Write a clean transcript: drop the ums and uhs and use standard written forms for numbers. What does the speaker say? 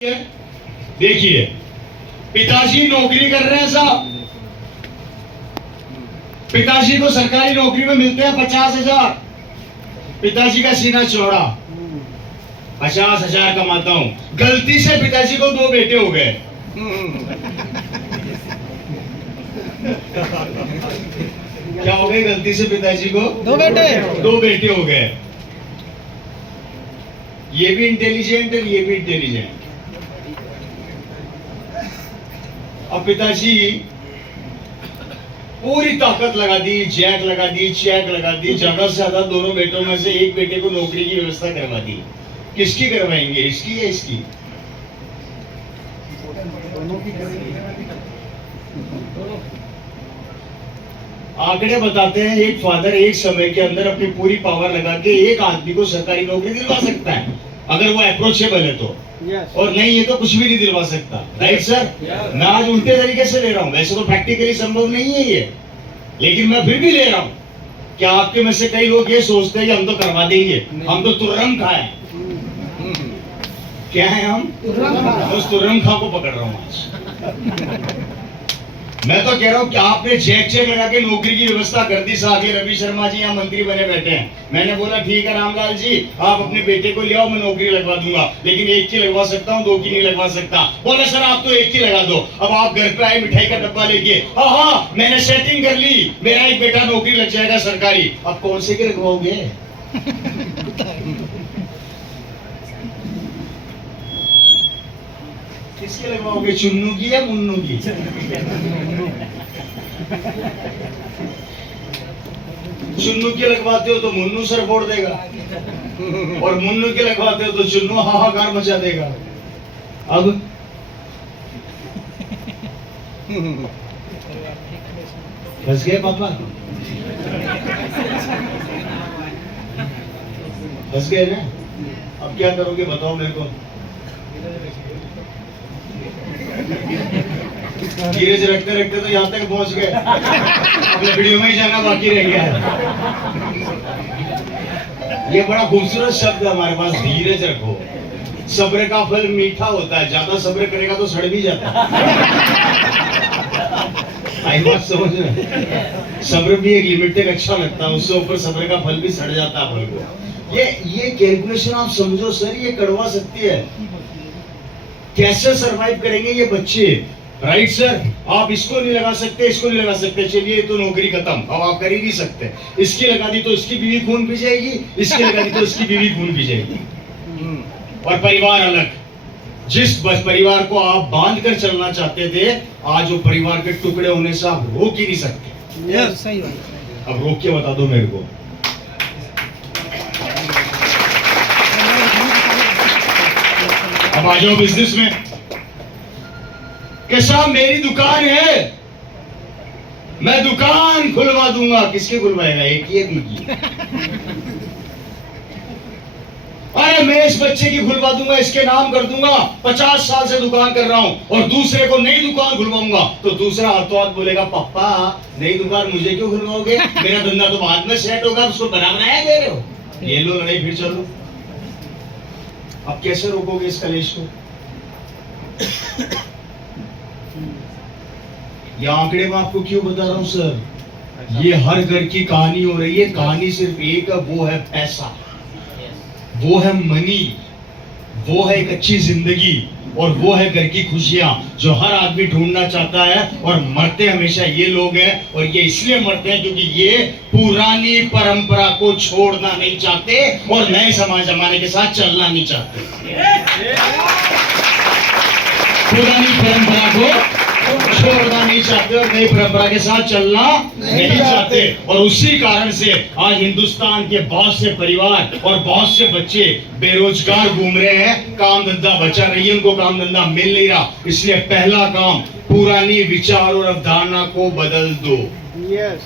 देखिए, पिताजी नौकरी कर रहे हैं साहब, पिताजी को सरकारी नौकरी में मिलते हैं 50,000। पिताजी का सीना चौड़ा, 50,000 कमाता हूं। गलती से पिताजी को 2 बेटे हो गए। क्या हो गए? गलती से पिताजी को 2 बेटे हो गए। ये भी इंटेलिजेंट है, ये भी इंटेलिजेंट। अब पिताजी पूरी ताकत लगा दी, जैक लगा दी, चेक लगा दी, ज्यादा से ज्यादा दोनों बेटों में से एक बेटे को नौकरी की व्यवस्था करवा दी। किसकी करवाएंगे, इसकी या इसकी? आंकड़े बताते हैं एक फादर एक समय के अंदर अपनी पूरी पावर लगा के एक आदमी को सरकारी नौकरी दिलवा सकता है, अगर वो अप्रोचेबल है तो। और नहीं है तो कुछ भी नहीं दिलवा सकता। Right sir? मैं आज उल्टे तरीके से ले रहा हूं, वैसे तो प्रैक्टिकली संभव नहीं है ये, लेकिन मैं फिर भी ले रहा हूं। क्या आपके में से कई लोग ये सोचते हैं कि हम तो करवा देंगे, हम तो तुर्रम खा है। क्या है हम? उस तुर्रम खा को पकड़ रहा हूं आज। मैं तो कह रहा हूं कि आपने चेक लगा के नौकरी की व्यवस्था कर दी साहब। ये रवि शर्मा जी यहाँ मंत्री बने बैठे हैं। मैंने बोला ठीक है रामलाल जी, आप अपने बेटे को ले आओ, मैं नौकरी लगवा दूंगा, लेकिन 1 की लगवा सकता हूँ, 2 की नहीं लगवा सकता। बोले सर आप तो 1 की लगा दो। अब आप घर पे आए मिठाई का डब्बा लेके, हाँ मैंने सेटिंग कर ली, मेरा एक बेटा नौकरी लग जाएगा सरकारी। अब कौन से के लगवाओगे? किसके लगवाओगे, चुन्नू की या मुन्नू की? चुन्नू के लगवाते हो तो मुन्नू सर फोड़ देगा, और मुन्नू के लगवाते हो तो चुन्नू हाहाकार मचा देगा। अब फंस गए पापा, फंस गए ना? अब क्या करोगे बताओ मेरे को। धीरज रखते रखते तो यहाँ तक पहुंच गए, अब लकड़ियों में ही जाना बाकी रह गया है। ये बड़ा खूबसूरत शब्द है हमारे पास, धीरज रखो। सब्र का फल मीठा होता है, ज्यादा सब्र करेगा तो सड़ भी जाता है। आई बात समझ में? सब्र भी एक लिमिट तक अच्छा लगता है, उससे ऊपर सब्र का फल भी सड़ जाता है फल को। ये कैलकुलेशन आप समझो सर, ये कड़वा सत्य है। कैसे सरवाइव करेंगे ये बच्चे? Right sir? आप इसको नहीं लगा सकते, इसको नहीं लगा सकते, चलिए तो नौकरी खत्म, अब आप कर ही नहीं सकते। इसकी लगा दी तो इसकी बीवी खून पी जाएगी, इसकी लगा दी तो इसकी बीवी खून पी जाएगी, और परिवार अलग। जिस परिवार को आप बांध कर चलना चाहते थे, आज वो परिवार के टुकड़े होने से आप रोक ही नहीं सकते। सही बात। अब रोक के बता दो मेरे को। अब आ जाओ बिजनेस में कि साहब मेरी दुकान है, मैं दुकान खुलवा दूंगा। किसके खुलवाएगा? एक ही की। अरे मैं इस बच्चे की खुलवा दूंगा, इसके नाम कर दूंगा, 50 साल से दुकान कर रहा हूं, और दूसरे को नई दुकान खुलवाऊंगा। तो दूसरा हाथों हाथ बोलेगा पापा नई दुकान मुझे क्यों खुलवाओगे, मेरा धंधा तो बाद में सेट होगा, उसको बनाया दे रहे हो। ये लो लड़ाई फिर चलो। अब कैसे रोकोगे इस कलेश को? ये आंकड़े में आपको क्यों बता रहा हूं सर? ये हर घर की कहानी हो रही है। कहानी सिर्फ एक है, वो है पैसा, वो है मनी, वो है एक अच्छी जिंदगी, और वो है घर की खुशियां जो हर आदमी ढूंढना चाहता है। और मरते हमेशा ये लोग हैं, और ये इसलिए मरते हैं क्योंकि ये पुरानी परंपरा को छोड़ना नहीं चाहते और नए समाज जमाने के साथ चलना नहीं चाहते। पुरानी परंपरा को छोड़ना नहीं चाहते और नई परंपरा के साथ चलना नहीं चाहते, और उसी कारण से आज हिंदुस्तान के बहुत से परिवार और बहुत से बच्चे बेरोजगार घूम रहे हैं। काम धंधा बचा नहीं है, उनको काम धंधा मिल नहीं रहा। इसलिए पहला काम, पुरानी विचार और अवधारणा को बदल दो। यस।